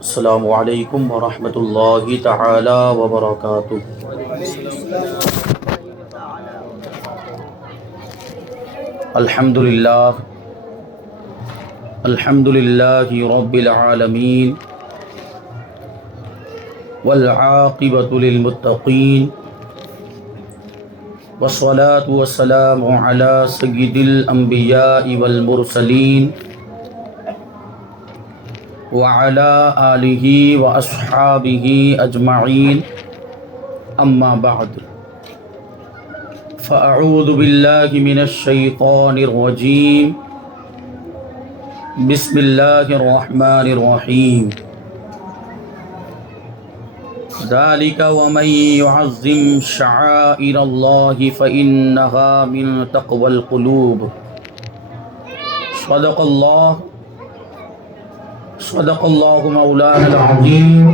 السلام علیکم ورحمۃ اللہ تعالی وبرکاتہ۔ الحمد للہ رب العالمین والعاقبۃ للمتقین والصلاة والسلام علی سید الانبیاء والمرسلین وعلى آلہ واصحابہ اجمعین، اما بعد فاعوذ باللہ من الشیطان الرجیم، بسم اللہ الرحمن الرحیم۔ ذلک ومن يعظم شعائر اللہ فإنها من تقوى القلوب۔ صدق اللہ مولانا العظیم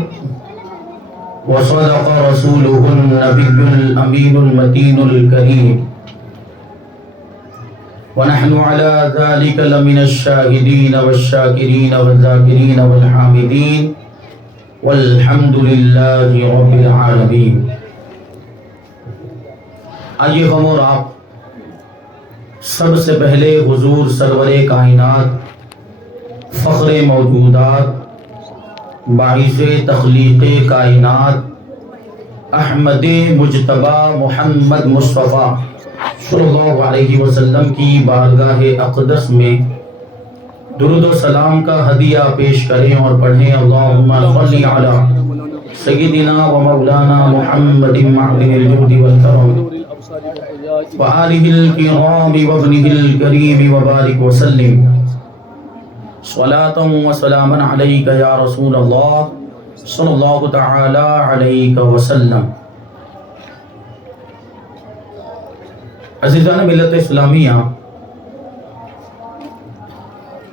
وصدق رسولہ النبی الامین المتین الکریم، ونحن على ذلك لمن الشاہدین والشاکرین والذاکرین والحامدین، والحمد للہ رب العالمین۔ آئیے ہم اور آپ سب سے پہلے حضور سرور کائنات، فخر موجودات، باعث تخلیق کائنات، احمد مجتبی محمد مصطفیٰ صلی اللہ علیہ وسلم کی بارگاہ اقدس میں درود و سلام کا ہدیہ پیش کریں اور پڑھیں، اللہم صلی علی سیدنا و مولانا محمد معدن الجود والکرم وآلہ الکرام وابنہ الکریم وبارک وسلم، صلاۃ و سلاما علیک یا رسول اللہ صلی اللہ تعالی علیہ وسلم۔ عزیزان ملت اسلامیہ،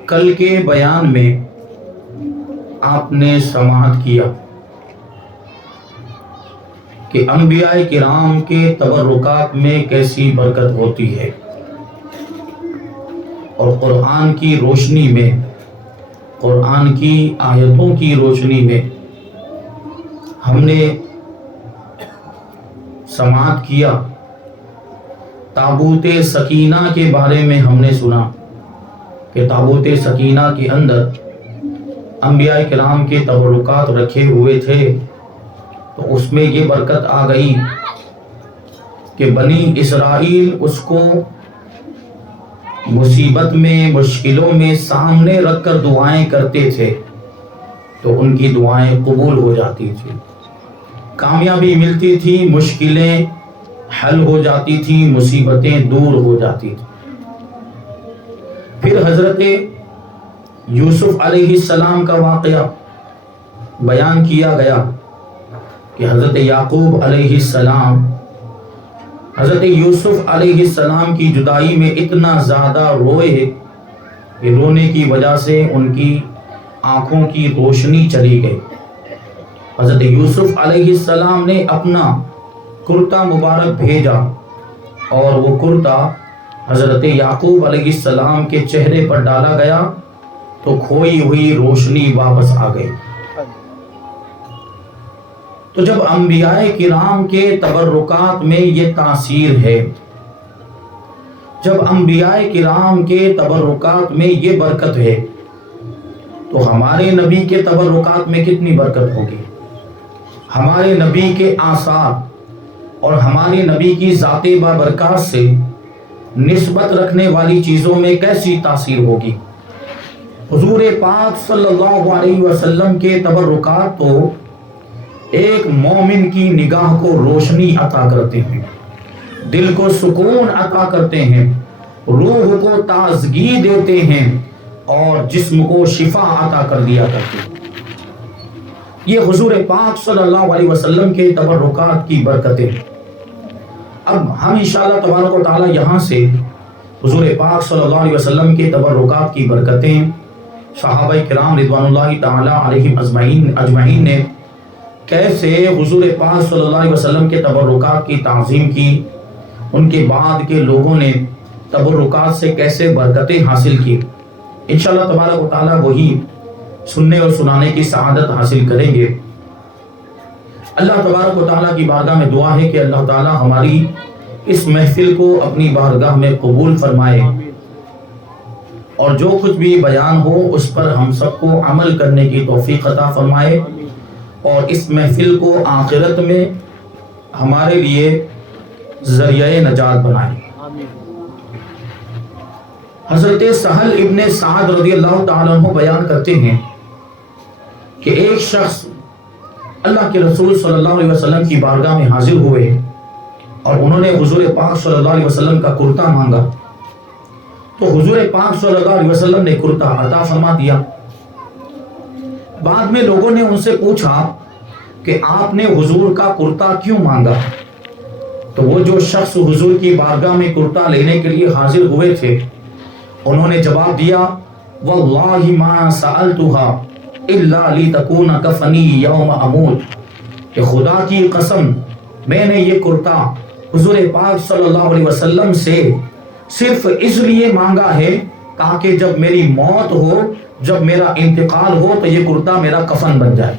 کل کے بیان میں آپ نے سماعت کیا کہ انبیاء کرام کے تبرکات میں کیسی برکت ہوتی ہے، اور قرآن کی روشنی میں، قرآن کی آیتوں کی روشنی میں ہم نے سماعت کیا۔ تابوت سکینہ کے بارے میں ہم نے سنا کہ تابوت سکینہ کے اندر انبیاء کرام کے تبرکات رکھے ہوئے تھے، تو اس میں یہ برکت آ گئی کہ بنی اسرائیل اس کو مصیبت میں، مشکلوں میں سامنے رکھ کر دعائیں کرتے تھے تو ان کی دعائیں قبول ہو جاتی تھی، کامیابی ملتی تھی، مشکلیں حل ہو جاتی تھی، مصیبتیں دور ہو جاتی تھی۔ پھر حضرت یوسف علیہ السلام کا واقعہ بیان کیا گیا کہ حضرت یعقوب علیہ السلام حضرت یوسف علیہ السلام کی جدائی میں اتنا زیادہ روئے کہ رونے کی وجہ سے ان کی آنکھوں کی روشنی چلی گئی۔ حضرت یوسف علیہ السلام نے اپنا کرتا مبارک بھیجا، اور وہ کرتا حضرت یعقوب علیہ السلام کے چہرے پر ڈالا گیا تو کھوئی ہوئی روشنی واپس آ گئی۔ تو جب انبیاء کرام کے تبرکات میں یہ تاثیر ہے، جب انبیاء کرام کے تبرکات میں یہ برکت ہے، تو ہمارے نبی کے تبرکات میں کتنی برکت ہوگی، ہمارے نبی کے آثار اور ہمارے نبی کی ذات بابرکات سے نسبت رکھنے والی چیزوں میں کیسی تاثیر ہوگی۔ حضور پاک صلی اللہ علیہ وسلم کے تبرکات تو ایک مومن کی نگاہ کو روشنی عطا کرتے ہیں، دل کو سکون عطا کرتے ہیں، روح کو تازگی دیتے ہیں، اور جسم کو شفا عطا کر دیا کرتے ہیں۔ یہ حضور پاک صلی اللہ علیہ وسلم کے تبرکات کی برکتیں۔ اب ہم انشاءاللہ تبارک و تعالی یہاں سے حضور پاک صلی اللہ علیہ وسلم کے تبرکات کی برکتیں، صحابہ کرام رضوان اللہ تعالی علیہم اجمعین نے کیسے حضور پاک صلی اللہ علیہ وسلم کے تبرکات کی تعظیم کی، ان کے بعد کے لوگوں نے تبرکات سے کیسے برکتیں حاصل کی، انشاءاللہ تبارک و تعالی وہی سننے اور سنانے کی سعادت حاصل کریں گے۔ اللہ تبارک و تعالیٰ کی بارگاہ میں دعا ہے کہ اللہ تعالیٰ ہماری اس محفل کو اپنی بارگاہ میں قبول فرمائے، اور جو کچھ بھی بیان ہو اس پر ہم سب کو عمل کرنے کی توفیق عطا فرمائے، اور اس محفل کو آخرت میں ہمارے لیے ذریعہ نجات بنائے۔ حضرت سہل ابن سعد رضی اللہ تعالیٰ عنہ بیان کرتے ہیں کہ ایک شخص اللہ کے رسول صلی اللہ علیہ وسلم کی بارگاہ میں حاضر ہوئے اور انہوں نے حضور پاک صلی اللہ علیہ وسلم کا کرتا مانگا، تو حضور پاک صلی اللہ علیہ وسلم نے کرتا عطا فرما دیا۔ بعد میں لوگوں نے ان سے پوچھا کہ آپ نے حضور کا کرتا کیوں مانگا؟ تو وہ جو شخص حضور کی بارگاہ میں کرتا لینے کے لیے حاضر ہوئے تھے انہوں نے جواب دیا، واللہ ما سألتها الا لتكون کفنی یوم اموت، کہ خدا کی قسم میں نے یہ کرتا حضور پاک صلی اللہ علیہ وسلم سے صرف اس لیے مانگا ہے تاکہ جب میری موت ہو، جب میرا انتقال ہو تو یہ کرتا میرا کفن بن جائے۔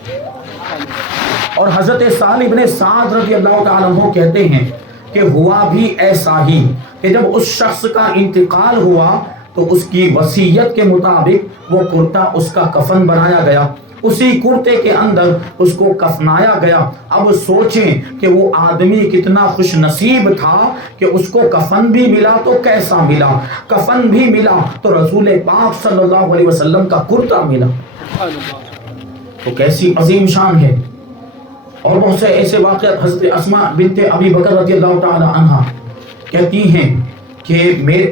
اور حضرت سہل ابن سعد رضی اللہ تعالیٰ عنہ کہتے ہیں کہ ہوا بھی ایسا ہی کہ جب اس شخص کا انتقال ہوا تو اس کی وصیت کے مطابق وہ کرتا اس کا کفن بنایا گیا، اسی کرتے کے اندر اس کو کفنایا گیا۔ اب سوچیں کہ وہ آدمی کتنا خوش نصیب تھا کہ اس کو کفن بھی ملا تو کیسا ملا، کفن بھی ملا تو رسول پاک صلی اللہ علیہ وسلم کا کرتا ملا، تو کیسی عظیم شان ہے۔ اور بہت سے ایسے واقعات، حضرت اسماء بنت ابی بکر رضی اللہ تعالی عنہا کہتی ہیں کہ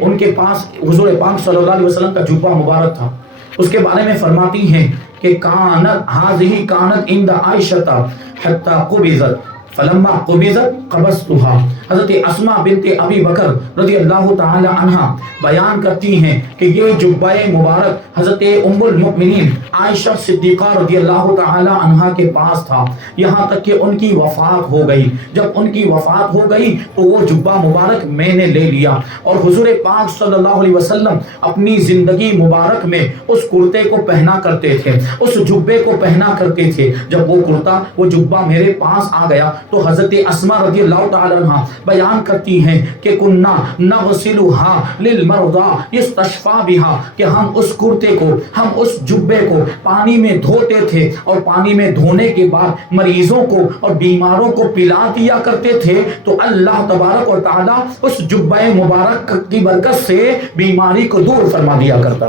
ان کے پاس حضور پاک صلی اللہ علیہ وسلم کا جبہ مبارک تھا، اس کے بارے میں فرماتی ہیں کہ کانت هذه كانت عند عائشہ حتى قبضت فلما قبضت قبضتها۔ حضرت اسماء بنت ابی بکر رضی اللہ تعالی عنہا بیان کرتی ہیں کہ یہ جبہ مبارک حضرت ام المؤمنین عائشہ صدیقہ رضی اللہ تعالی عنہا کے پاس تھا، یہاں تک کہ ان کی وفات ہو گئی۔ جب ان کی وفات ہو گئی تو وہ جبہ مبارک میں نے لے لیا، اور حضور پاک صلی اللہ علیہ وسلم اپنی زندگی مبارک میں اس کرتے کو پہنا کرتے تھے، اس جبے کو پہنا کرتے تھے۔ جب وہ کرتا، وہ جبہ میرے پاس آ گیا تو حضرت اسماء رضی اللہ تعالی عنہ بیان کرتی ہیں کہ کننا نغسلها للمرضى یستشفى بها، کہ ہم اس کرتے کو، ہم اس جبے کو پانی میں دھوتے تھے، اور پانی میں دھونے کے بعد مریضوں کو اور بیماروں کو پلا دیا کرتے تھے، تو اللہ تبارک و تعالی اس جبہ مبارک کی برکت سے بیماری کو دور فرما دیا کرتا۔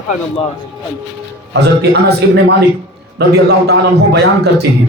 حضرت انس ابن مالک رضی اللہ تعالیٰ عنہ بیان کرتے ہیں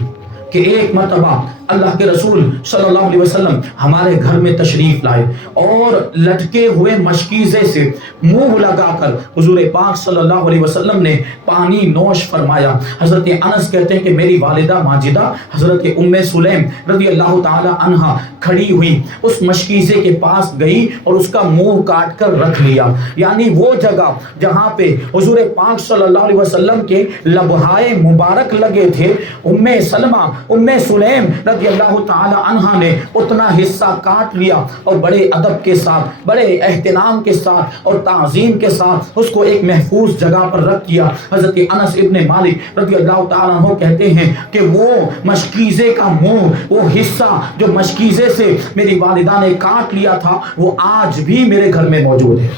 کہ ایک مرتبہ اللہ کے رسول صلی اللہ علیہ وسلم ہمارے گھر میں تشریف لائے اور لٹکے ہوئے مشکیزے سے منہ لگا کر حضور پاک صلی اللہ علیہ وسلم نے پانی نوش فرمایا۔ حضرت انس کہتے ہیں کہ میری والدہ ماجدہ حضرت ام سلیم رضی اللہ تعالی عنہا کھڑی ہوئی، اس مشکیزے کے پاس گئی اور اس کا منہ کاٹ کر رکھ لیا، یعنی وہ جگہ جہاں پہ حضور پاک صلی اللہ علیہ وسلم کے لبہائے مبارک لگے تھے، ام سلمہ ام سلیم رضی اللہ تعالی عنہ نے اتنا حصہ کاٹ لیا اور بڑے ادب کے ساتھ، بڑے اہتمام کے ساتھ اور تعظیم کے ساتھ اس کو ایک محفوظ جگہ پر رکھ دیا۔ حضرت انس ابن مالک رضی اللہ تعالیٰ عنہ کہتے ہیں کہ وہ مشکیزے کا منہ، وہ حصہ جو مشکیزے سے میری والدہ نے کاٹ لیا تھا، وہ آج بھی میرے گھر میں موجود ہے۔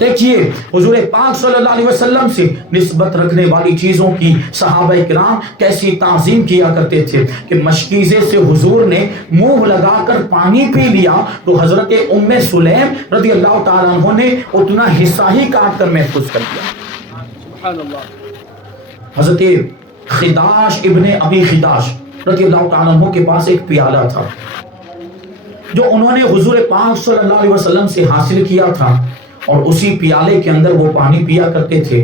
دیکھیے حضور پاک صلی اللہ علیہ وسلم سے نسبت رکھنے والی چیزوں کی صحابہ کرام کیسی تعظیم کیا کرتے تھے کہ مشکیزے سے حضور نے منہ لگا کر پانی پی لیا تو حضرت ام سلیم رضی اللہ تعالیٰ عنہ نے اتنا حصہ ہی کاٹ کر محفوظ کر دیا۔ حضرت خداش ابن ابی خداش رضی اللہ تعالیٰ عنہ کے پاس ایک پیالہ تھا جو انہوں نے حضور پاک صلی اللہ علیہ وسلم سے حاصل کیا تھا، اور اسی پیالے کے اندر وہ پانی پیا کرتے تھے۔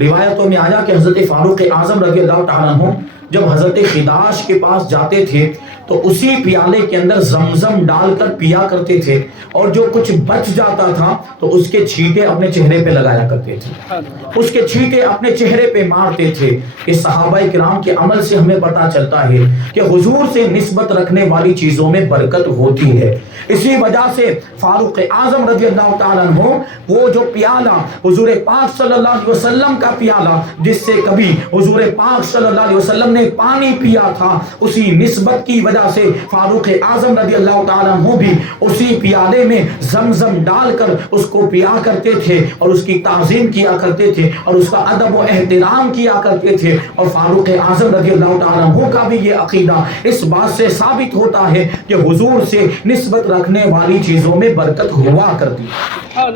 روایتوں میں آیا کہ حضرت فاروق اعظم رضی اللہ تعالیٰ عنہ جب حضرت خداش کے پاس جاتے تھے تو اسی پیالے کے اندر زمزم ڈال کر پیا کرتے تھے، اور جو کچھ بچ جاتا تھا تو اس کے چھینٹے اپنے چہرے پہ لگایا کرتے تھے، اس کے چھینٹے اپنے چہرے پہ مارتے تھے۔ اس صحابہ کرام کے عمل سے ہمیں پتہ چلتا ہے کہ حضور سے نسبت رکھنے والی چیزوں میں برکت ہوتی ہے۔ اسی وجہ سے فاروق اعظم رضی اللہ تعالیٰ عنہ وہ جو پیالہ حضور پاک صلی اللہ علیہ وسلم کا پیالہ جس سے کبھی حضور پاک صلی اللہ علیہ وسلم نے پانی پیا تھا، اسی نسبت کی وجہ سے فاروق اعظم رضی اللہ تعالیٰ عنہ بھی اسی پیالے میں زمزم ڈال کر اس کو پیا کرتے تھے، اور اس کی تعظیم کیا کرتے تھے، اور اس کا ادب و احترام کیا کرتے تھے۔ اور فاروق اعظم رضی اللہ تعالیٰ عنہ کا بھی یہ عقیدہ اس بات سے ثابت ہوتا ہے کہ حضور سے نسبت رکھنے والی چیزوں میں برکت ہوا کرتی ہے۔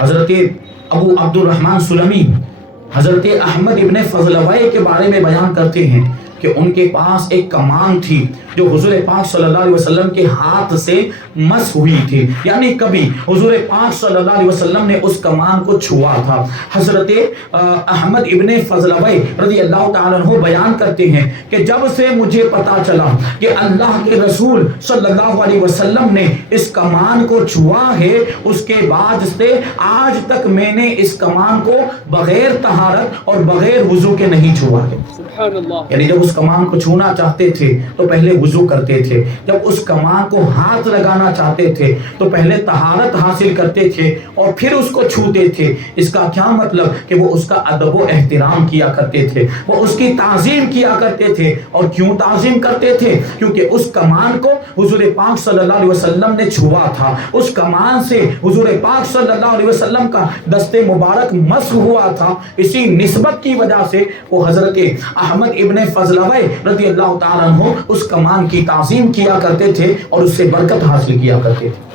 حضرت ابو عبد الرحمن سلمی حضرت احمد ابن فضلوی کے بارے میں بیان کرتے ہیں کہ ان کے پاس ایک کمان تھی جو حضور پاک صلی اللہ علیہ وسلم کے ہاتھ سے مس ہوئی تھی، یعنی کبھی حضور پاک صلی اللہ علیہ وسلم نے اس کمان کو چھوا تھا۔ حضرت احمد ابن فضلوی رضی اللہ تعالیٰ عنہ بیان کرتے ہیں کہ جب سے مجھے پتا چلا کہ اللہ کے رسول صلی اللہ علیہ وسلم نے اس کمان کو چھوا ہے، اس کے بعد سے آج تک میں نے اس کمان کو بغیر طہارت اور بغیر وضو کے نہیں چھوا ہے۔ یعنی جب اس کمان کو چھونا چاہتے تھے تو پہلے وضو کرتے تھے، جب اس کمان کو ہاتھ لگانا چاہتے تھے تو پہلے طہارت حاصل کرتے تھے اور پھر اس کو چھوتے تھے۔ اس کا کیا مطلب کہ وہ اس کا ادب و احترام کیا کرتے تھے، وہ اس کی تعظیم کیا کرتے تھے۔ اور کیوں تعظیم کرتے تھے؟ کیونکہ اس کمان کو حضور پاک صلی اللہ علیہ وسلم نے چھوا تھا، اس کمان سے حضور پاک صلی اللہ علیہ وسلم کا دست مبارک مس ہوا تھا۔ اسی نسبت کی وجہ سے وہ حضرت احمد ابن فضلوی رضی اللہ تعالیٰ عنہ اس کمان کی تعظیم کیا کرتے تھے اور اس سے برکت حاصل کیا کرتے تھے۔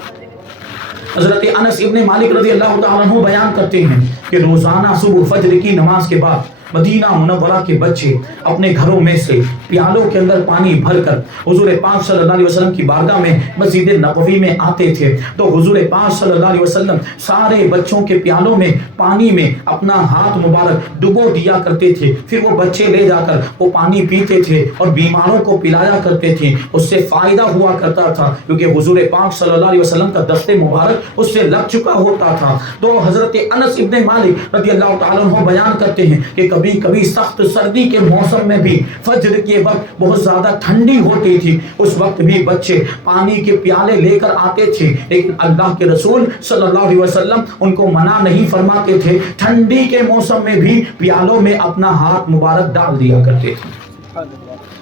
حضرت انس ابن مالک رضی اللہ تعالیٰ عنہ بیان کرتے ہیں کہ روزانہ صبح فجر کی نماز کے بعد مدینہ منورہ کے بچے اپنے گھروں میں سے پیالوں کے اندر پانی بھر کر حضور پاک صلی اللہ علیہ وسلم کی بارگاہ میں مسجد نبوی میں آتے تھے، تو حضور پاک صلی اللہ علیہ وسلم سارے بچوں کے پیالوں میں پانی میں اپنا ہاتھ مبارک ڈبو دیا کرتے تھے، پھر وہ بچے لے جا کر وہ پانی پیتے تھے اور بیماروں کو پلایا کرتے تھے۔ اس سے فائدہ ہوا کرتا تھا کیونکہ حضور پاک صلی اللہ علیہ وسلم کا دست مبارک اس سے لگ چکا ہوتا تھا۔ تو حضرت انس ابن مالک رضی اللہ تعالیٰ عنہ بیان کرتے ہیں کہ کبھی کبھی سخت سردی کے موسم میں بھی فجر کے وقت بہت زیادہ ٹھنڈی ہوتی تھی، اس وقت بھی بچے پانی کے پیالے لے کر آتے تھے، لیکن اللہ کے رسول صلی اللہ علیہ وسلم ان کو منع نہیں فرماتے تھے، ٹھنڈی کے موسم میں بھی پیالوں میں اپنا ہاتھ مبارک ڈال دیا کرتے تھے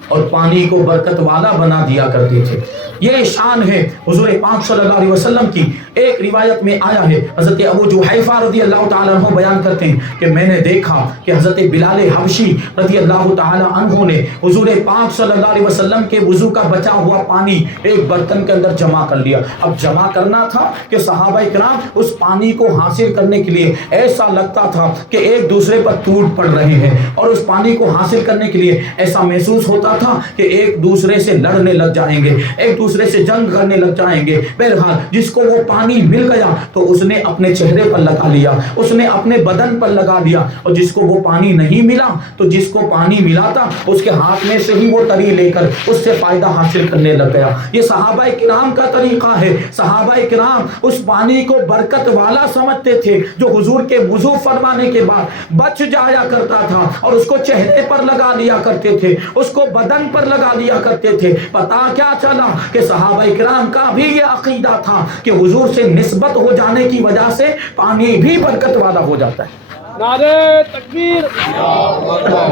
اور پانی کو برکت والا بنا دیا کرتے تھے۔ یہ شان ہے حضور پاک صلی اللہ علیہ وسلم کی۔ ایک روایت میں آیا ہے، حضرت ابو جحیفہ رضی اللہ تعالیٰ عنہ بیان کرتے ہیں کہ میں نے دیکھا کہ حضرت بلال حبشی رضی اللہ تعالیٰ عنہ نے حضور پاک صلی اللہ علیہ وسلم کے وضو کا بچا ہوا پانی ایک برتن کے اندر جمع کر لیا۔ اب جمع کرنا تھا کہ صحابہ کرام اس پانی کو حاصل کرنے کے لیے ایسا لگتا تھا کہ ایک دوسرے پر ٹوٹ پڑ رہے ہیں، اور اس پانی کو حاصل کرنے کے لیے ایسا محسوس ہوتا تھا کہ ایک دوسرے سے لڑنے لگ جائیں گے، ایک دوسرے سے جنگ کرنے لگ جائیں گے۔ بہرحال جس کو وہ پانی مل گیا تو اس نے اپنے چہرے پر لگا لیا، اس نے اپنے بدن پر لگا لیا، اور جس کو وہ پانی نہیں ملا تو جس کو پانی ملا تھا اس کے ہاتھ میں سے ہی وہ تری لے کر اس سے فائدہ حاصل کرنے لگ گیا۔ یہ صحابہ کرام کا طریقہ ہے۔ صحابہ کرام اس پانی کو برکت والا سمجھتے تھے جو حضور کے وضو فرمانے کے بعد بچ جایا کرتا تھا، اور اس کو چہرے پر لگا لیا کرتے تھے، اس کو بدن پر لگا لیا کرتے تھے۔ پتا کیا چلا کہ صحابہ کرام کا بھی یہ عقیدہ تھا کہ حضور سے نسبت ہو جانے کی وجہ سے پانی بھی برکت والا ہو جاتا ہے۔ نعرہ تکبیر،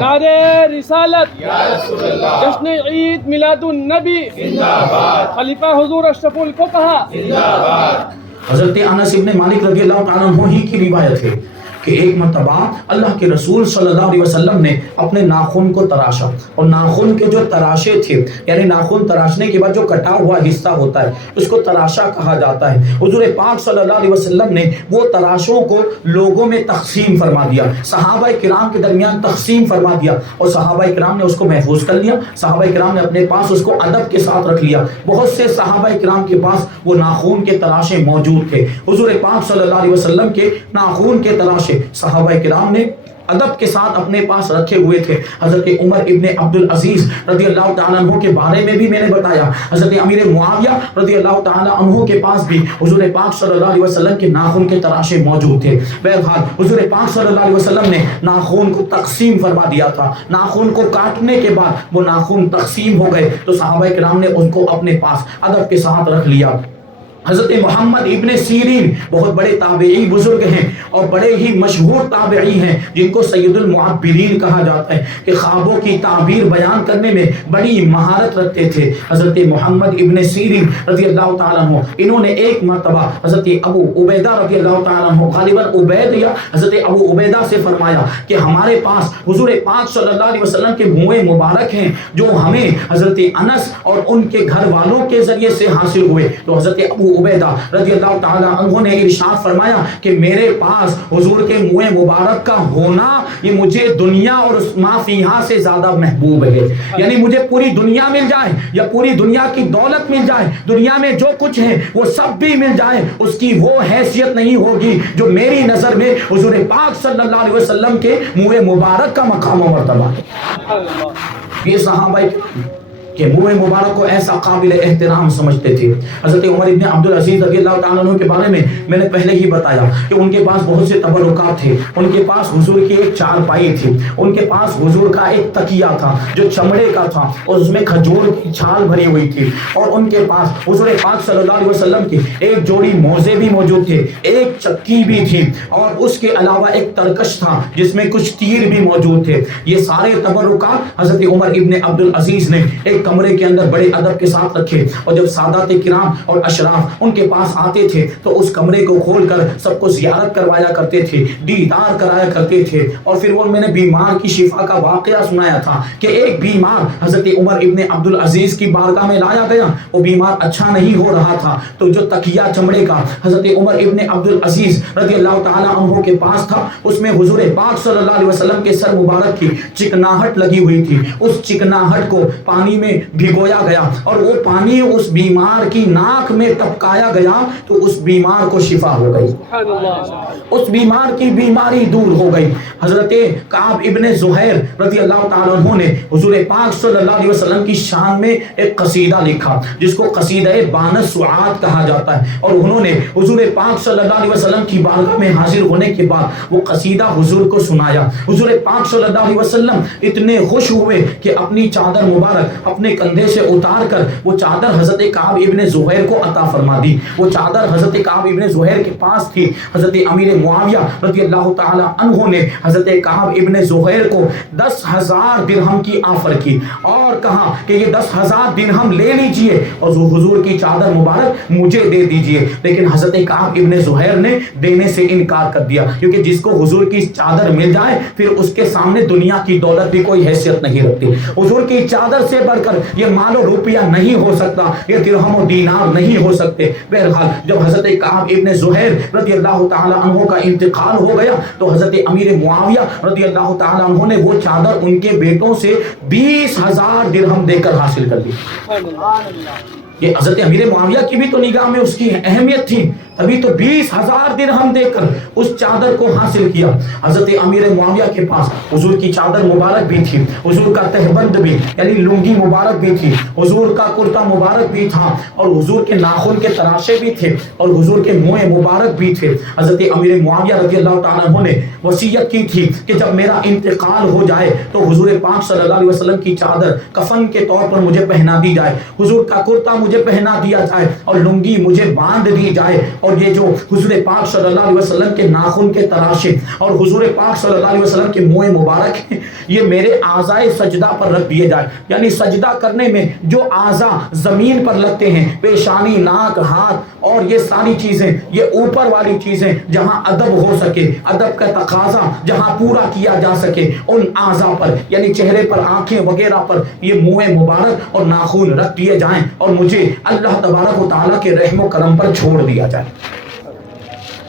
نعرہ رسالت، جشن عید میلاد النبی، خلیفہ حضور اشرف الفقہا۔ حضرت انس ابن مالک رضی اللہ تعالیٰ عنہ ہی کی روایت ہے کہ ایک مرتبہ اللہ کے رسول صلی اللہ علیہ وسلم نے اپنے ناخن کو تراشا، اور ناخن کے جو تراشے تھے، یعنی ناخن تراشنے کے بعد جو کٹا ہوا حصہ ہوتا ہے اس کو تراشا کہا جاتا ہے۔ حضور پاک صلی اللہ علیہ وسلم نے وہ تراشوں کو لوگوں میں تقسیم فرما دیا، صحابہ کرام کے درمیان تقسیم فرما دیا، اور صحابہ کرام نے اس کو محفوظ کر لیا۔ صحابہ کرام نے اپنے پاس اس کو ادب کے ساتھ رکھ لیا۔ بہت سے صحابہ کرام کے پاس وہ ناخن کے تراشے موجود تھے۔ حضور پاک صلی اللہ علیہ وسلم کے ناخن کے تراشے صحابہ کرام نے ادب کے ساتھ اپنے پاس رکھے ہوئے تھے. حضرت عمر ابن عبد العزیز رضی اللہ تعالیٰ عنہ کے بارے میں بھی میں نے بتایا. حضرت امیر معاویہ رضی اللہ تعالیٰ عنہ کے پاس بھی حضور پاک صلی اللہ علیہ وسلم کے ناخن کے تراشے موجود تھے. بہرحال حضور پاک صلی اللہ علیہ وسلم نے ناخن کو تقسیم فرما دیا تھا. ناخن کو کاٹنے کے بعد وہ ناخن تقسیم ہو گئے تو صحابہ کرام نے ان کو اپنے پاس ادب کے ساتھ رکھ لیا. حضرت محمد ابن سیرین بہت بڑے تابعی بزرگ ہیں اور بڑے ہی مشہور تابعی ہیں جن کو سید المعبرین کہا جاتا ہے کہ خوابوں کی تعبیر بیان کرنے میں بڑی مہارت رکھتے تھے. حضرت محمد ابن سیرین رضی اللہ تعالیٰ عنہ انہوں نے ایک مرتبہ حضرت ابو عبیدہ رضی اللہ تعالیٰ عنہ غالباً عبید یا حضرت ابو عبیدہ سے فرمایا کہ ہمارے پاس حضور پاک صلی اللہ علیہ وسلم کے منہ مبارک ہیں جو ہمیں حضرت انس اور ان کے گھر والوں کے ذریعے سے حاصل ہوئے. تو حضرت ابو عبیدہ رضی اللہ تعالیٰ عنہ نے ارشاد فرمایا کہ میرے پاس حضور کے منہ مبارک کا ہونا یہ مجھے دنیا اور ما فیہا سے زیادہ محبوب ہے. یعنی مجھے پوری دنیا مل جائے یا پوری دنیا کی دولت مل جائے, دنیا میں جو کچھ ہے وہ سب بھی مل جائے, اس کی وہ حیثیت نہیں ہوگی جو میری نظر میں حضور پاک صلی اللہ علیہ وسلم کے منہ مبارک کا مقام و مرتبہ ہے. یہ صحابہ کہ منہ مبارک کو ایسا قابل احترام سمجھتے تھے. حضرت عمر ابن عبد العزیز رضی اللہ تعالیٰ عنہ کے بارے میں نے پہلے ہی بتایا کہ ان کے پاس بہت سے تبرکات تھے. ان کے پاس حضور کی ایک چارپائی تھی, ان کے پاس حضور کا ایک تکیہ تھا جو چمڑے کا تھا اور اس میں کھجور کی چھال بھری ہوئی تھی, اور ان کے پاس حضور پاک صلی اللہ علیہ وسلم کی ایک جوڑی موزے بھی موجود تھے, ایک چکی بھی تھی, اور اس کے علاوہ ایک ترکش تھا جس میں کچھ تیر بھی موجود تھے. یہ سارے تبرکات حضرت عمر ابن عبد العزیز نے ایک کمرے کے اندر بڑے ادب کے ساتھ رکھے, اور جب سادات کرام اور اشراف ان کے پاس آتے تھے تو اس کمرے کو کھول کر سب کو زیارت کروایا کرتے تھے, دیدار کرایا کرتے تھے. اور پھر وہ میں نے بیمار کی شفا کا واقعہ سنایا تھا کہ ایک بیمار حضرت عمر ابن عبد العزیز کی بارگاہ میں لایا گیا, وہ بیمار اچھا نہیں ہو رہا تھا, تو جو تکیہ چمڑے کا حضرت عمر ابن عبد العزیز رضی اللہ تعالیٰ عنہ کے پاس تھا, اس میں حضور پاک صلی اللہ علیہ وسلم کے سر مبارک کی چکناہٹ لگی ہوئی تھی. اس چکناہٹ کو پانی میں بھگویا گیا اور وہ پانی اس بیمار کی ناک میں ٹپکایا گیا تو اس بیمار کو شفا ہو گئی, اس بیمار کی بیماری دور ہو گئی. حضرت کعب ابن زہیر رضی اللہ تعالیٰ عنہ نے حضور پاک صلی اللہ علیہ وسلم کی شان میں ایک قصیدہ لکھا جس کو قصیدہ بانس سعاد کہا جاتا ہے, اور انہوں نے حضور پاک صلی اللہ علیہ وسلم کی بارگاہ میں حاضر ہونے کے بعد وہ قصیدہ حضور کو سنایا. حضور پاک صلی اللہ علیہ وسلم اتنے خوش ہوئے کہ اپنی چادر مبارک اپنے کندھے سے اتار کر وہ چادر حضرت کعب ابن زہیر کو عطا فرما دی. وہ چادر حضرت کعب ابن زہیر کے پاس تھی. حضرت امیر معاویہ رضی اللہ تعالی عنہ نے حضرت کعب ابن زہیر کو 10,000 درہم کی آفر کی اور کہا کہ یہ 10,000 درہم لے لیجئے اور حضور کی چادر مبارک مجھے دے دیجئے. لیکن حضرت کعب ابن زہیر نے دینے سے انکار کر دیا, کیونکہ جس کو حضور کی چادر مل جائے پھر اس کے سامنے دنیا کی دولت بھی کوئی حیثیت نہیں رکھتی. حضور کی چادر سے بڑھ کر یہ مال و روپیہ نہیں ہو سکتا, یہ درہم و دینار نہیں ہو سکتے. بہرحال جب حضرت کعب ابن زہیر رضی اللہ تعالی عنہ کا انتقال ہو گیا تو حضرت امیر معاویہ رضی اللہ تعالی عنہ نے وہ چادر ان کے بیٹوں سے 20,000 درہم دے کر حاصل کر لی. یہ حضرت امیر معاویہ کی بھی تو نگاہ میں اس کی اہمیت تھی, تبھی تو 20,000 درہم دے کر اس چادر کو حاصل کیا. حضرت امیر معاویہ کے پاس حضور کی چادر مبارک بھی تھی, حضور کا تہبند بھی یعنی لنگی مبارک بھی تھی, حضور کا کرتا مبارک بھی تھا, اور حضور کے ناخن کے تراشے بھی تھے, اور حضور کے منہ مبارک بھی تھے. حضرت امیر معاویہ رضی اللہ تعالیٰ عنہ نے وصیت کی تھی کہ جب میرا انتقال ہو جائے تو حضور پاک صلی اللہ علیہ وسلم کی چادر کفن کے طور پر مجھے پہنا دی جائے, حضور کا کرتا مجھے پہنا دیا جائے اور لنگی مجھے باندھ دی جائے, اور یہ جو حضور پاک صلی اللہ علیہ وسلم کے ناخن کے تراشے اور حضور پاک صلی اللہ علیہ وسلم کے منہ مبارک ہیں یہ میرے اعضائے سجدہ پر رکھ دیے جائے. یعنی سجدہ کرنے میں جو اعضاء زمین پر لگتے ہیں, پیشانی, ناک, ہاتھ اور یہ ساری چیزیں, یہ اوپر والی چیزیں جہاں ادب ہو سکے, ادب کا تقاضا جہاں پورا کیا جا سکے, ان اعضاء پر یعنی چہرے پر, آنکھیں وغیرہ پر یہ منہ مبارک اور ناخن رکھ دیے جائیں اور مجھے اللہ تبارک و تعالیٰ کے رحم و کرم پر چھوڑ دیا جائے.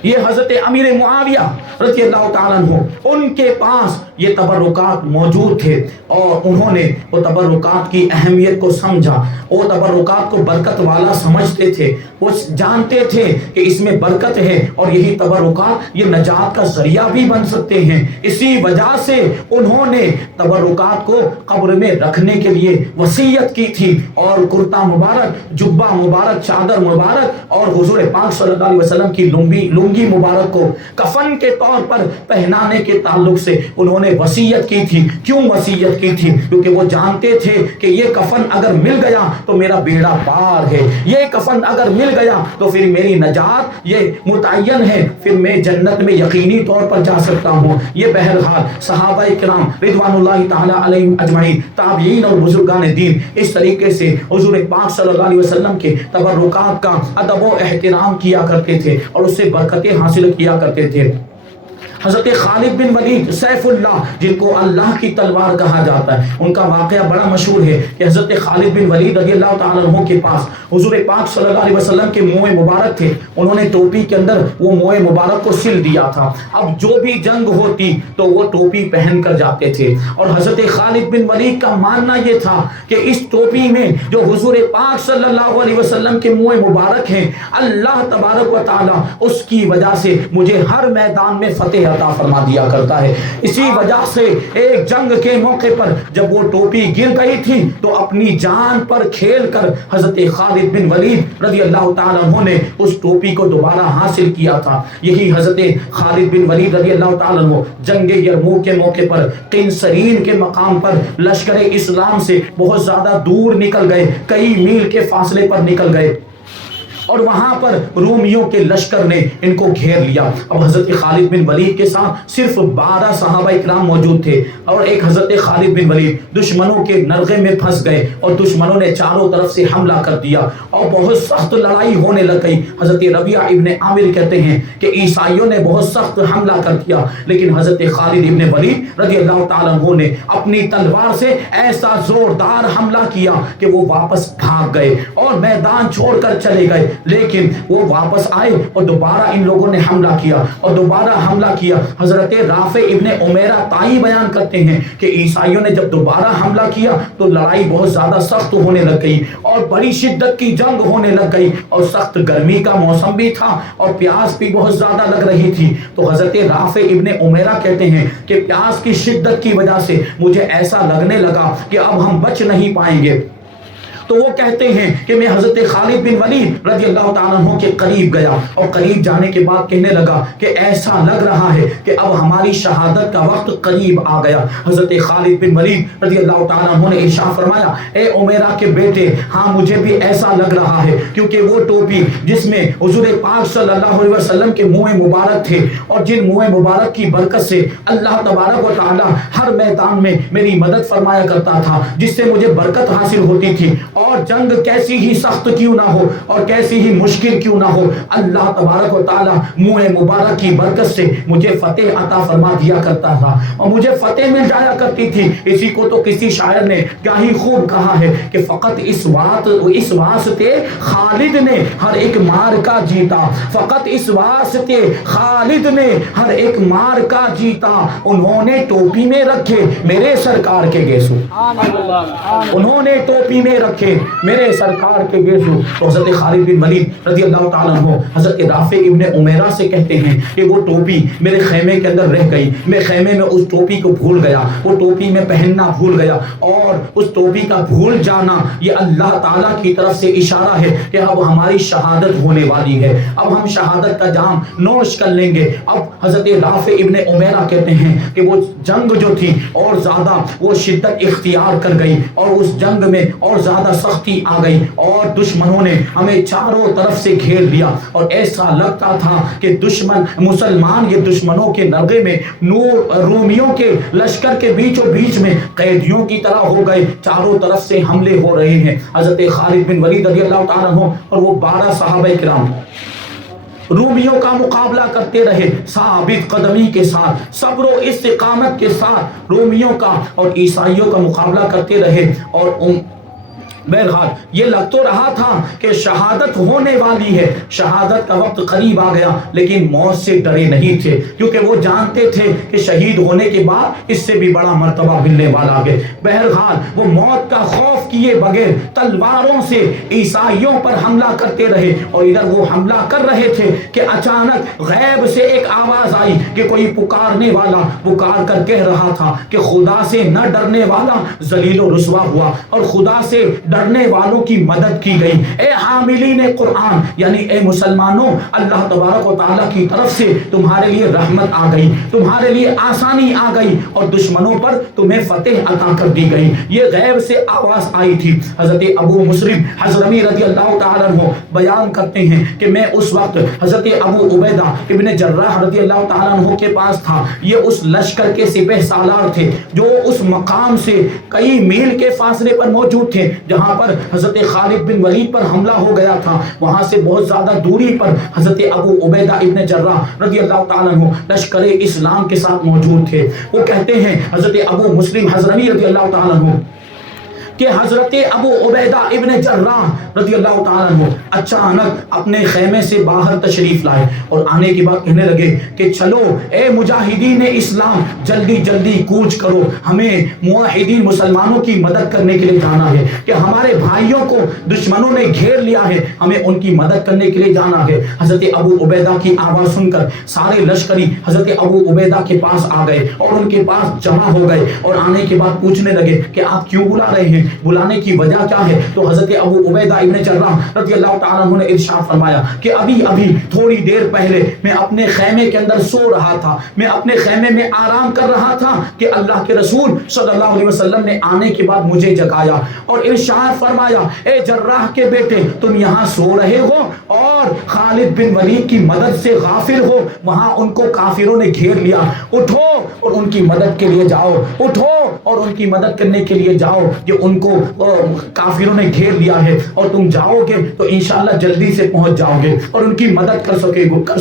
یہ حضرت امیر معاویہ رضی اللہ تعالیٰ عنہ ان کے پاس یہ تبرکات موجود تھے اور انہوں نے وہ تبرکات کی اہمیت کو سمجھا، وہ تبرکات کو برکت والا سمجھتے تھے، وہ جانتے تھے کہ اس میں برکت ہے اور یہی تبرکات یہ نجات کا ذریعہ بھی بن سکتے ہیں۔ اسی وجہ سے انہوں نے تبرکات کو قبر میں رکھنے کے لیے وصیت کی تھی، اور کرتا مبارک، جبہ مبارک، چادر مبارک اور حضور پاک صلی اللہ علیہ وسلم کی لنگی مبارک کو کفن کے طور پر پہنانے کے تعلق سے انہوں نے وصیت کی تھی۔ کیوں وصیت کی تھی؟ کیونکہ وہ جانتے تھے کہ یہ کفن اگر مل گیا تو میرا بیڑا پار ہے، یہ کفن اگر مل گیا تو پھر میری نجات یہ متعین ہے، پھر میں جنت میں یقینی طور پر جا سکتا ہوں۔ یہ بہرحال صحابہ کرام رضوان اللہ تعالی علیہم اجمعین، تابعین اور بزرگان دین اس طریقے سے حضور پاک صلی اللہ علیہ وسلم کے تبرکات کا ادب و احترام کیا کرتے تھے اور اس سے برکتیں حاصل کیا کرتے تھے۔ حضرت خالد بن ولید سیف اللہ، جن کو اللہ کی تلوار کہا جاتا ہے، ان کا واقعہ بڑا مشہور ہے کہ حضرت خالد بن ولید رضی اللہ تعالیٰ عنہ کے پاس حضور پاک صلی اللہ علیہ وسلم کے منہ مبارک تھے، انہوں نے ٹوپی کے اندر وہ منہ مبارک کو سل دیا تھا۔ اب جو بھی جنگ ہوتی تو وہ ٹوپی پہن کر جاتے تھے، اور حضرت خالد بن ولید کا ماننا یہ تھا کہ اس ٹوپی میں جو حضور پاک صلی اللہ علیہ وسلم کے منہ مبارک ہیں، اللہ تبارک و تعالیٰ اس کی وجہ سے مجھے ہر میدان میں فتح عطا فرما دیا کرتا ہے۔ اسی وجہ سے ایک جنگ کے موقع پر جب وہ ٹوپی گر گئی تھی تو اپنی جان پر کھیل کر حضرت خالد بن ولید رضی اللہ تعالیٰ عنہ نے اس ٹوپی کو دوبارہ حاصل کیا تھا۔ یہی حضرت خالد بن ولید رضی اللہ تعالیٰ عنہ جنگ یرموک کے موقع پر قنسرین کے مقام پر لشکر اسلام سے بہت زیادہ دور نکل گئے، کئی میل کے فاصلے پر نکل گئے، اور وہاں پر رومیوں کے لشکر نے ان کو گھیر لیا۔ اب حضرت خالد بن ولید کے ساتھ صرف 12 صحابہ اکرام موجود تھے، اور ایک حضرت خالد بن ولید دشمنوں کے نرغے میں پھنس گئے اور دشمنوں نے چاروں طرف سے حملہ کر دیا اور بہت سخت لڑائی ہونے لگ گئی۔ حضرت ربیعہ ابن عامر کہتے ہیں کہ عیسائیوں نے بہت سخت حملہ کر دیا، لیکن حضرت خالد ابن ولید رضی اللہ تعالیٰ عنہ نے اپنی تلوار سے ایسا زوردار حملہ کیا کہ وہ واپس بھاگ گئے اور میدان چھوڑ کر چلے گئے، لیکن وہ واپس آئے اور دوبارہ ان لوگوں نے حملہ کیا اور دوبارہ حملہ کیا۔ حضرت رافع ابن عمیرہ طائی بیان کرتے ہیں کہ عیسائیوں نے جب دوبارہ حملہ کیا تو لڑائی بہت زیادہ سخت ہونے لگ گئی اور بڑی شدت کی جنگ ہونے لگ گئی، اور سخت گرمی کا موسم بھی تھا اور پیاس بھی بہت زیادہ لگ رہی تھی۔ تو حضرت رافع ابن عمیرہ کہتے ہیں کہ پیاس کی شدت کی وجہ سے مجھے ایسا لگنے لگا کہ اب ہم بچ نہیں پائیں گے، تو وہ کہتے ہیں کہ میں حضرت خالد بن ولید رضی اللہ تعالیٰ عنہ کے قریب گیا اور قریب جانے کے بعد کہنے لگا کہ ایسا لگ رہا ہے کہ اب ہماری شہادت کا وقت قریب آ گیا۔ حضرت خالد بن ولید رضی اللہ تعالیٰ عنہ نے ارشاد فرمایا، اے عمیرہ کے بیٹے، ہاں مجھے بھی ایسا لگ رہا ہے، کیونکہ وہ ٹوپی جس میں حضور پاک صلی اللہ علیہ وسلم کے منہ مبارک تھے اور جن منہ مبارک کی برکت سے اللہ تبارک و تعالیٰ ہر میدان میں میری مدد فرمایا کرتا تھا، جس سے مجھے برکت حاصل ہوتی تھی، اور جنگ کیسی ہی سخت کیوں نہ ہو اور کیسی ہی مشکل کیوں نہ ہو، اللہ تبارک و تعالیٰ منہ مبارک کی برکت سے مجھے فتح عطا فرما دیا کرتا تھا اور مجھے فتح مل جایا کرتی تھی۔ اسی کو تو کسی شاعر نے کیا ہی خوب کہا ہے کہ فقط اس واسطے خالد نے ہر ایک مار کا جیتا، فقط اس واسطے خالد نے ہر ایک مار کا جیتا، انہوں نے ٹوپی میں رکھے میرے سرکار کے گیسو، انہوں نے ٹوپی میں رکھے میرے سرکار کے گیسو۔ تو حضرت خالد بن ولید رضی اللہ تعالیٰ عنہ حضرت رافع ابن عمیرہ سے کہتے ہیں کہ وہ ٹوپی میرے خیمے کے اندر رہ گئی، میں خیمے میں اس ٹوپی کو بھول گیا، وہ ٹوپی میں پہننا بھول گیا، اور اس ٹوپی کا بھول جانا یہ اللہ تعالیٰ کی طرف سے اشارہ ہے کہ اب ہماری شہادت ہونے والی ہے، اب ہم شہادت کا جام نوش کر لیں گے۔ اب حضرت رافع ابن عمیرہ کہتے ہیں کہ وہ جنگ جو تھی اور زیادہ وہ شدت اختیار کر گئی اور اس جنگ میں اور زیادہ سختی آ گئی اور دشمنوں نے ہمیں چاروں طرف سے گھیر لیا، اور ایسا لگتا تھا کہ مسلمان یہ دشمنوں کے نرغے میں رومیوں کے لشکر کے بیچوں بیچ میں قیدیوں کی طرح ہو گئے، چاروں طرف سے حملے ہو رہے ہیں۔ حضرت خالد بن ولید رضی اللہ تعالیٰ عنہ اور وہ 12 صحابہ کرام رومیوں کا مقابلہ کرتے رہے، ثابت قدمی کے ساتھ، صبر و استقامت کے ساتھ رومیوں کا اور عیسائیوں کا مقابلہ کرتے رہے، اور بہرحال یہ لگ تو رہا تھا کہ شہادت ہونے والی ہے، شہادت کا وقت قریب آ گیا، لیکن موت سے ڈرے نہیں تھے، کیونکہ وہ جانتے تھے کہ شہید ہونے کے بعد اس سے بھی بڑا مرتبہ ملنے والا ہے۔ بہرحال وہ موت کا خوف کیے بغیر تلواروں سے عیسائیوں پر حملہ کرتے رہے، اور ادھر وہ حملہ کر رہے تھے کہ اچانک غیب سے ایک آواز آئی کہ کوئی پکارنے والا پکار کر کہہ رہا تھا کہ خدا سے نہ ڈرنے والا ذلیل و رسوا ہوا، اور خدا سے ڈرنے والوں کی مدد کی گئی۔ اے حاملین قرآن، یعنی اے مسلمانوں، اللہ تبارک و تعالیٰ کی طرف سے تمہارے لیے رحمت آ گئی، تمہارے لیے آسانی آ گئی، اور دشمنوں پر تمہیں فتح عطا کر دی گئی۔ یہ غیب سے آواز آئی تھی۔ حضرت ابو مسلم حضرمی رضی اللہ تعالیٰ عنہ بیان کرتے ہیں کہ میں اس وقت حضرت ابو عبیدہ ابن جراح رضی اللہ تعالیٰ عنہ کے پاس تھا۔ یہ اس لشکر کے سپہ سالار تھے جو اس مقام سے کئی میل کے فاصلے پر موجود تھے جہاں پر حضرت خالد بن ولید پر حملہ ہو گیا تھا۔ وہاں سے بہت زیادہ دوری پر حضرت ابو عبیدہ ابن جراح رضی اللہ تعالیٰ عنہ لشکر اسلام کے ساتھ موجود تھے۔ وہ کہتے ہیں حضرت ابو مسلم حضرمی رضی اللہ تعالیٰ عنہ کہ حضرت ابو عبیدہ ابن جراح رضی اللہ تعالیٰ عنہ اچانک اپنے خیمے سے باہر تشریف لائے اور آنے کے بعد کہنے لگے کہ چلو اے مجاہدین اسلام، جلدی جلدی کوچ کرو، ہمیں موحدین مسلمانوں کی مدد کرنے کے لیے جانا ہے، کہ ہمارے بھائیوں کو دشمنوں نے گھیر لیا ہے، ہمیں ان کی مدد کرنے کے لیے جانا ہے۔ حضرت ابو عبیدہ کی آواز سن کر سارے لشکری حضرت ابو عبیدہ کے پاس آ گئے اور ان کے پاس جمع ہو گئے، اور آنے کے بعد پوچھنے لگے کہ آپ کیوں بلا رہے ہیں، بلانے کی وجہ کیا ہے؟ تو حضرت ابو عبیدہ ابن جراح رضی اللہ تعالیٰ عنہ نے ارشاد فرمایا کہ ابھی تھوڑی دیر پہلے میں اپنے خیمے کے اندر سو رہا تھا، میں اپنے خیمے میں آرام کر رہا تھا کہ اللہ کے رسول صلی اللہ علیہ وسلم نے آنے کے بعد مجھے جگایا اور ارشاد فرمایا اے جراح کے بیٹے، تم یہاں سو رہے ہو اور خالد بن ولید کی مدد سے غافل ہو، وہاں ان کو کافروں نے گھیر لیا، اٹھو اور ان کی مدد کے لیے جاؤ، اٹھو اور ان کی مدد کرنے کے لیے جاؤ، کہ ان کو کافروں نے گھیر لیا ہے، اور تم جاؤ گے تو انشاءاللہ جلدی سے پہنچ جاؤ گے اور ان کی مدد کر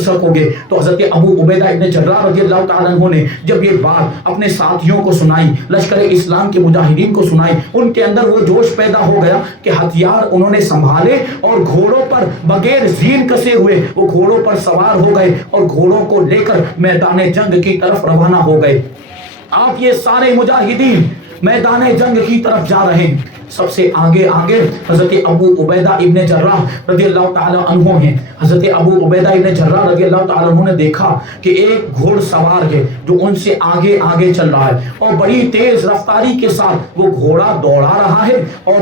سکو گے۔ تو حضرت ابو عبیدہ ابن جراح رضی اللہ تعالیٰ عنہ نے جب یہ بات اپنے ساتھیوں کو سنائی، لشکر اسلام کے مجاہدین کو سنائی، ان کے اندر وہ جوش پیدا ہو گیا کہ ہتھیار انہوں نے سنبھالے اور گھوڑوں پر بغیر زین کسے ہوئے وہ گھوڑوں پر سوار ہو گئے اور گھوڑوں کو لے کر میدان جنگ کی طرف روانہ ہو گئے۔ آپ یہ سارے مجاہدین میدان جنگ کی طرف جا رہے ہیں۔ سب سے آگے حضرت ابو عبیدہ ابن جراح رضی اللہ تعالیٰ عنہ ہیں۔ حضرت ابو عبیدہ ابن جراح رضی اللہ تعالیٰ عنہ نے دیکھا کہ ایک گھوڑ سوار ہے جو ان سے آگے چل رہا ہے، اور بڑی تیز رفتاری کے ساتھ وہ گھوڑا دوڑا رہا ہے، اور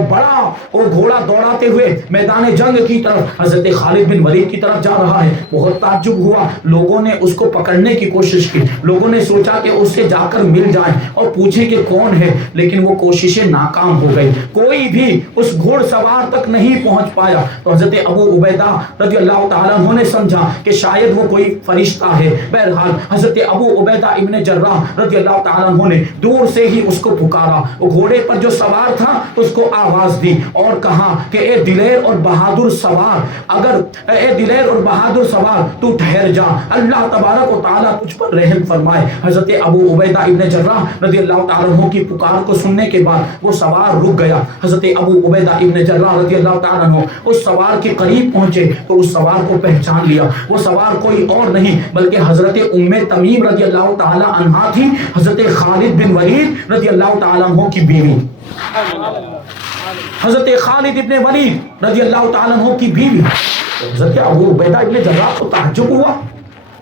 وہ گھوڑا دوڑاتے ہوئے میدان جنگ کی طرف حضرت خالد بن ولید کی طرف جا رہا ہے۔ بہت تعجب ہوا، لوگوں نے اس کو پکڑنے کی کوشش کی، لوگوں نے سوچا کہ اس سے جا کر مل جائیں اور پوچھیں کہ کون ہے، لیکن وہ کوششیں ناکام ہو گئی، کوئی بھی اس گھوڑ سوار تک نہیں پہنچ پایا۔ تو حضرت ابو عبیدہ رضی اللہ تعالیٰ عنہ نے سمجھا کہ شاید وہ کوئی فرشتہ ہے۔ بہرحال حضرت ابو عبیدہ ابن جراح رضی اللہ تعالیٰ عنہ نے دور سے ہی اس کو پکارا، وہ گھوڑے پر جو سوار تھا اس کو آواز دی اور کہا کہ اے دلیر اور بہادر سوار، تو ٹھہر جا، اللہ تبارک و تعالیٰ تجھ پر رحم فرمائے۔ حضرت ابو عبیدہ ابن جراح رضی اللہ تعالیٰ عنہ کی پکار کو سننے کے بعد وہ سوار رک گیا۔ حضرت ابو عبیدہ ابن جراح رضی اللہ تعالیٰ عنہ اس سوار کے قریب پہنچے تو اس سوار کو پہچان لیا، وہ سوار کوئی اور نہیں بلکہ حضرت ام تمیم رضی اللہ تعالیٰ عنہا تھی، حضرت خالد بن ولید رضی اللہ تعالیٰ عنہ کی بیوی، حضرت خالد ابن ولید رضی اللہ تعالیٰ عنہ کی بیوی۔ حضرت ابو عبیدہ ابن جراح کو تعجب ہوا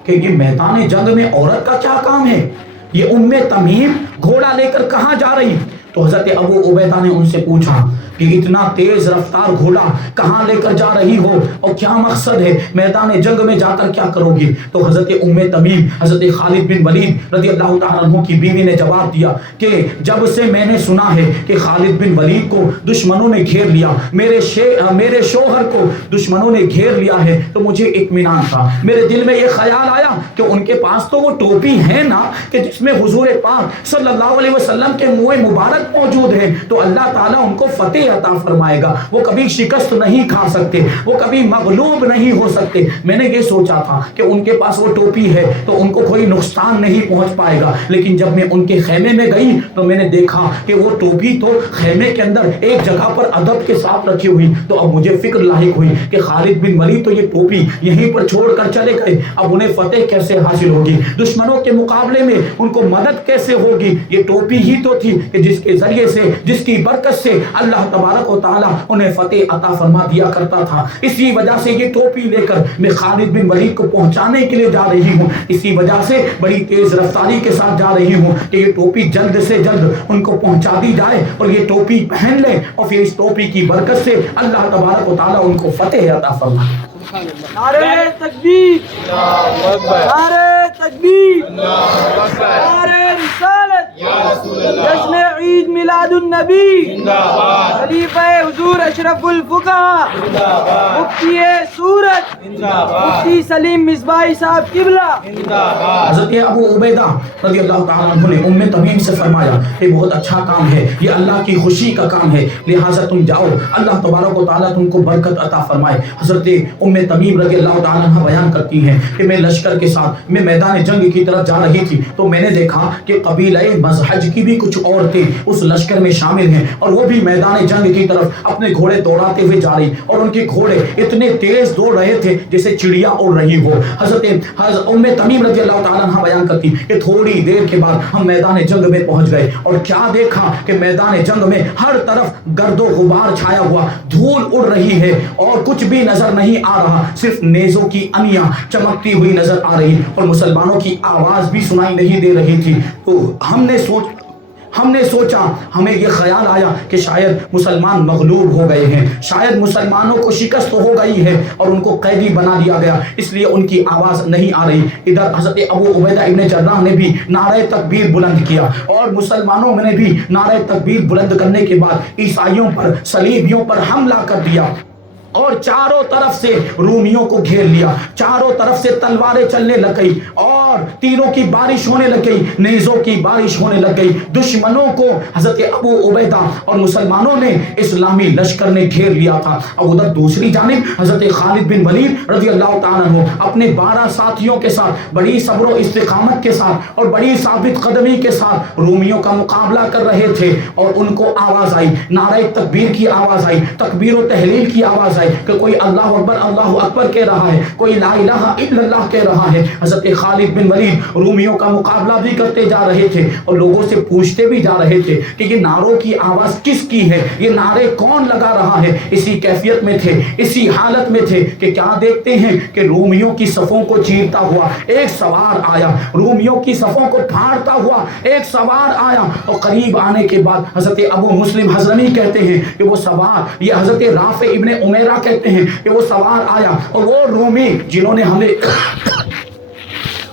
کہ یہ میدان جنگ میں عورت کا کیا کام ہے، یہ ام تمیم گھوڑا لے کر کہاں جا رہی؟ تو حضرت ابو عبیدہ نے ان سے پوچھا کہ اتنا تیز رفتار گھوڑا کہاں لے کر جا رہی ہو اور کیا مقصد ہے، میدان جنگ میں جا کر کیا کرو گی؟ تو حضرت ام تمیم حضرت خالد بن ولید رضی اللہ تعالیٰ عنہ کی بیوی نے جواب دیا کہ جب سے میں نے سنا ہے کہ خالد بن ولید کو دشمنوں نے گھیر لیا، میرے شوہر کو دشمنوں نے گھیر لیا ہے، تو مجھے اطمینان تھا، میرے دل میں یہ خیال آیا کہ ان کے پاس تو وہ ٹوپی ہے نا کہ جس میں حضور پاک صلی اللہ علیہ وسلم کے منہ مبارک مبارک موجود ہیں تو اللہ تعالیٰ ان کو فتح عطا فرمائے گا. وہ کبھی شکست نہیں کھا سکتے, وہ کبھی مغلوب نہیں ہو سکتے. میں نے یہ سوچا تھا کہ ان کے پاس وہ ٹوپی ہے تو ان کو کوئی نقصان نہیں پہنچ پائے گا, لیکن جب میں ان کے خیمے میں گئی تو میں نے دیکھا کہ وہ ٹوپی تو خیمے کے اندر ایک جگہ پر ادب کے ساتھ رکھی ہوئی. تو اب مجھے فکر لاحق ہوئی کہ خالد بن ولید تو یہ ٹوپی یہیں پر چھوڑ کر چلے گئے, اب انہیں فتح کیسے حاصل ہوگی, دشمنوں کے مقابلے میں ان کو مدد کیسے ہوگی. یہ ٹوپی ہی تو تھی کہ جس کے ذریعے سے, جس کی برکت سے اللہ تبارک و تعالیٰ انہیں فتح عطا فرما دیا کرتا تھا. اسی وجہ سے یہ ٹوپی لے کر میں خالد بن ولید کو پہنچانے کے لیے جا رہی ہوں. اسی وجہ سے بڑی تیز رفتاری کے ساتھ جا رہی ہوں کہ یہ ٹوپی جلد سے جلد ان کو پہنچا دی جائے اور یہ ٹوپی پہن لیں, اور پھر اس ٹوپی کی برکت سے اللہ تبارک و تعالیٰ ان کو فتح عطا فرمائے. نعرہ تکبیر, نعرہ تکبیر, نعرہ رسالت, جشن عید میلاد النبی, خلیفہ حضور اشرف الفقہا, مفتی سورت, مفتی سلیم مصباحی صاحب قبلہ. حضرت ابو عبیدہ رضی اللہ تعالیٰ عنہ نے ام تمیم سے فرمایا یہ بہت اچھا کام ہے, یہ اللہ کی خوشی کا کام ہے, لہٰذا تم جاؤ, اللہ تبارک و تعالیٰ تم کو برکت عطا فرمائے. حضرت ام تمیم رضی اللہ تعالیٰ عنہ بیان کرتی ہیں کہ میں لشکر کے ساتھ میں میدان جنگ کی طرف جا رہی تھی تو میں نے دیکھا کہ قبیلہ مزحج کی بھی کچھ عورتیں اس لشکر میں شامل ہیں اور وہ بھی میدان جنگ کی طرف اپنے گھوڑے دوڑاتے ہوئے جا رہی, اور ان کے گھوڑے اتنے تیز دوڑ رہے تھے جیسے چڑیا اڑ رہی ہو. حضرت ام تمیم رضی اللہ تعالیٰ عنہ بیان کرتی کہ تھوڑی دیر کے بعد ہم میدان جنگ میں پہنچ گئے اور کیا دیکھا کہ میدان جنگ میں ہر طرف گرد و غبار چھایا ہوا, دھول اڑ رہی ہے اور کچھ بھی نظر نہیں آ رہا, صرف نیزوں کی انیاں چمکتی ہوئی نظر آ رہی اور مسلمانوں کی آواز بھی سنائی نہیں دے رہی تھی. تو ہم نے سوچا, ہمیں یہ خیال آیا کہ شاید مسلمان مغلوب ہو گئے ہیں, شاید مسلمانوں کو شکست ہو گئی ہے اور ان کو قیدی بنا دیا گیا, اس لیے ان کی آواز نہیں آ رہی. ادھر حضرت ابو عبیدہ ابن جراح نے بھی نعرہ تکبیر بلند کیا اور مسلمانوں نے بھی نعرہ تکبیر بلند کرنے کے بعد عیسائیوں پر, صلیبیوں پر حملہ کر دیا اور چاروں طرف سے رومیوں کو گھیر لیا, چاروں طرف سے تلواریں چلنے لگ گئی اور تیروں کی بارش ہونے لگ گئی, نیزوں کی بارش ہونے لگ گئی. دشمنوں کو حضرت ابو عبیدہ اور مسلمانوں نے اسلامی لشکر نے گھیر لیا تھا. اور ادھر دوسری جانب حضرت خالد بن ولید رضی اللہ تعالیٰ عنہ اپنے 12 ساتھیوں کے ساتھ بڑی صبر و استقامت کے ساتھ اور بڑی ثابت قدمی کے ساتھ رومیوں کا مقابلہ کر رہے تھے, اور ان کو آواز آئی, نعرہ تکبیر کی آواز آئی, تکبیر و تحلیل کی آواز کہ کوئی اللہ اکبر کہہ رہا ہے, کوئی لا الہ الا اللہ کہہ رہا ہے. حضرت خالد بن ولید رومیوں کا مقابلہ بھی کرتے جا رہے تھے اور لوگوں سے پوچھتے بھی جا رہے تھے کہ یہ نعروں کی آواز کس کی ہے, یہ نعرے کون لگا رہا ہے. اسی کیفیت میں تھے, اسی حالت میں تھے کہ کیا دیکھتے ہیں کہ رومیوں کی صفوں کو چیرتا ہوا ایک سوار آیا, رومیوں کی صفوں کو پھاڑتا ہوا ایک سوار آیا, اور قریب آنے کے بعد حضرت ابو مسلم حضرمی کہتے ہیں کہ وہ سوار, یہ حضرت رافع ابن عمیرہ کہتے ہیں کہ وہ سوار آیا اور وہ رومی جنہوں نے ہمیں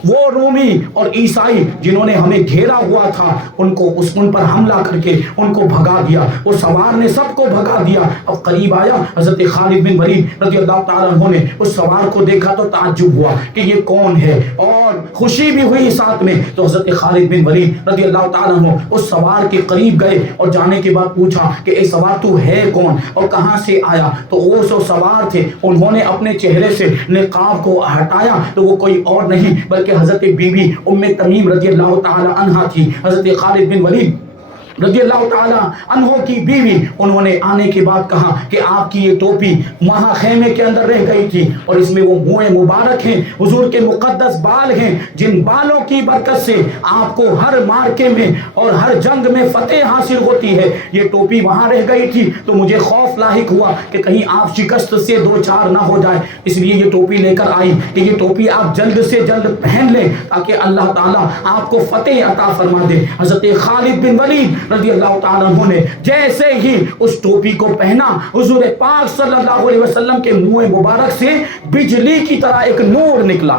وہ رومی اور عیسائی جنہوں نے ہمیں گھیرا ہوا تھا ان پر حملہ کر کے ان کو بھگا دیا. وہ سوار نے سب کو بھگا دیا. اور قریب آیا حضرت خالد بن ولید رضی اللہ تعالیٰ عنہ نے اس سوار کو دیکھا تو تعجب ہوا کہ یہ کون ہے, اور خوشی بھی ہوئی ساتھ میں. تو حضرت خالد بن ولید رضی اللہ تعالیٰ عنہ اس سوار کے قریب گئے اور جانے کے بعد پوچھا کہ اے سوار تو ہے کون اور کہاں سے آیا. تو وہ جو سوار تھے انہوں نے اپنے چہرے سے نقاب کو ہٹایا تو وہ کوئی اور نہیں بلکہ حضرت بی بی ام تمیم رضی اللہ تعالی عنہا تھی. حضرت خالد بن ولید رضی اللہ تعالیٰ عنہ کی بیوی, انہوں نے آنے کے بعد کہا کہ آپ کی یہ ٹوپی وہاں خیمے کے اندر رہ گئی تھی اور اس میں وہ منہ مبارک ہیں, حضور کے مقدس بال ہیں, جن بالوں کی برکت سے آپ کو ہر مارکے میں اور ہر جنگ میں فتح حاصل ہوتی ہے. یہ ٹوپی وہاں رہ گئی تھی تو مجھے خوف لاحق ہوا کہ کہیں آپ شکست سے دو چار نہ ہو جائے, اس لیے یہ ٹوپی لے کر آئی کہ یہ ٹوپی آپ جلد سے جلد پہن لیں تاکہ اللہ تعالیٰ آپ کو فتح عطا فرما دے. حضرت خالد بن ولید رضی اللہ تعالیٰ عنہ نے جیسے ہی اس ٹوپی کو پہنا, حضور پاک صلی اللہ علیہ وسلم کے منہ مبارک سے بجلی کی طرح ایک نور نکلا.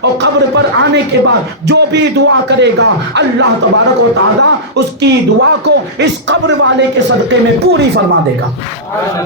اور قبر پر آنے کے بعد جو بھی دعا کرے گا اللہ تبارک و تعالیٰ اس کی دعا کو اس قبر والے کے صدقے میں پوری فرما دے گا.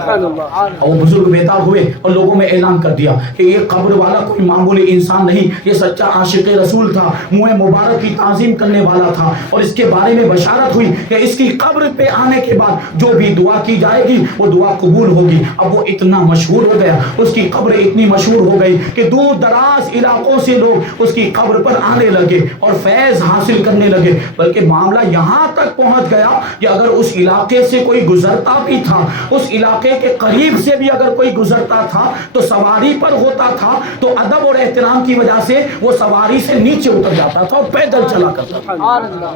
اور وہ بزرگ بیدار ہوئے اور لوگوں میں اعلان کر دیا کہ یہ قبر والا کوئی معمولی انسان نہیں, یہ سچا عاشق رسول تھا, منہ مبارک کی تعظیم کرنے والا تھا, اور اس کے بارے میں بشارت ہوئی کہ اس کی قبر پہ آنے کے بعد جو بھی دعا کی جائے گی وہ دعا قبول ہوگی. اب وہ اتنا مشہور ہو گیا, اس کی قبر اتنی مشہور ہو گئی کہ دور دراز علاقوں سے لوگ اس کی قبر پر آنے لگے اور فیض حاصل کرنے لگے. بلکہ معاملہ یہاں تک پہنچ گیا کہ اگر اس علاقے سے کوئی گزرتا بھی تھا, اس علاقے کے قریب سے بھی اگر کوئی گزرتا تھا تو سواری پر ہوتا تھا تو ادب اور احترام کی وجہ سے وہ سواری سے نیچے اتر جاتا تھا اور پیدل چلا کرتا تھا.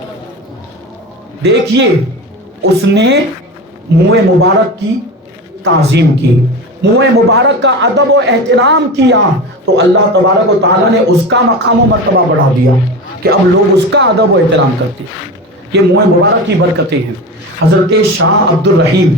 دیکھیے اس نے منہ مبارک کی تعظیم کی, منہ مبارک کا ادب و احترام کیا, تو اللہ تبارک و تعالیٰ نے اس کا مقام و مرتبہ بڑھا دیا کہ اب لوگ اس کا ادب و احترام کرتے. یہ منہ مبارک کی برکتیں ہیں. حضرت شاہ عبد الرحیم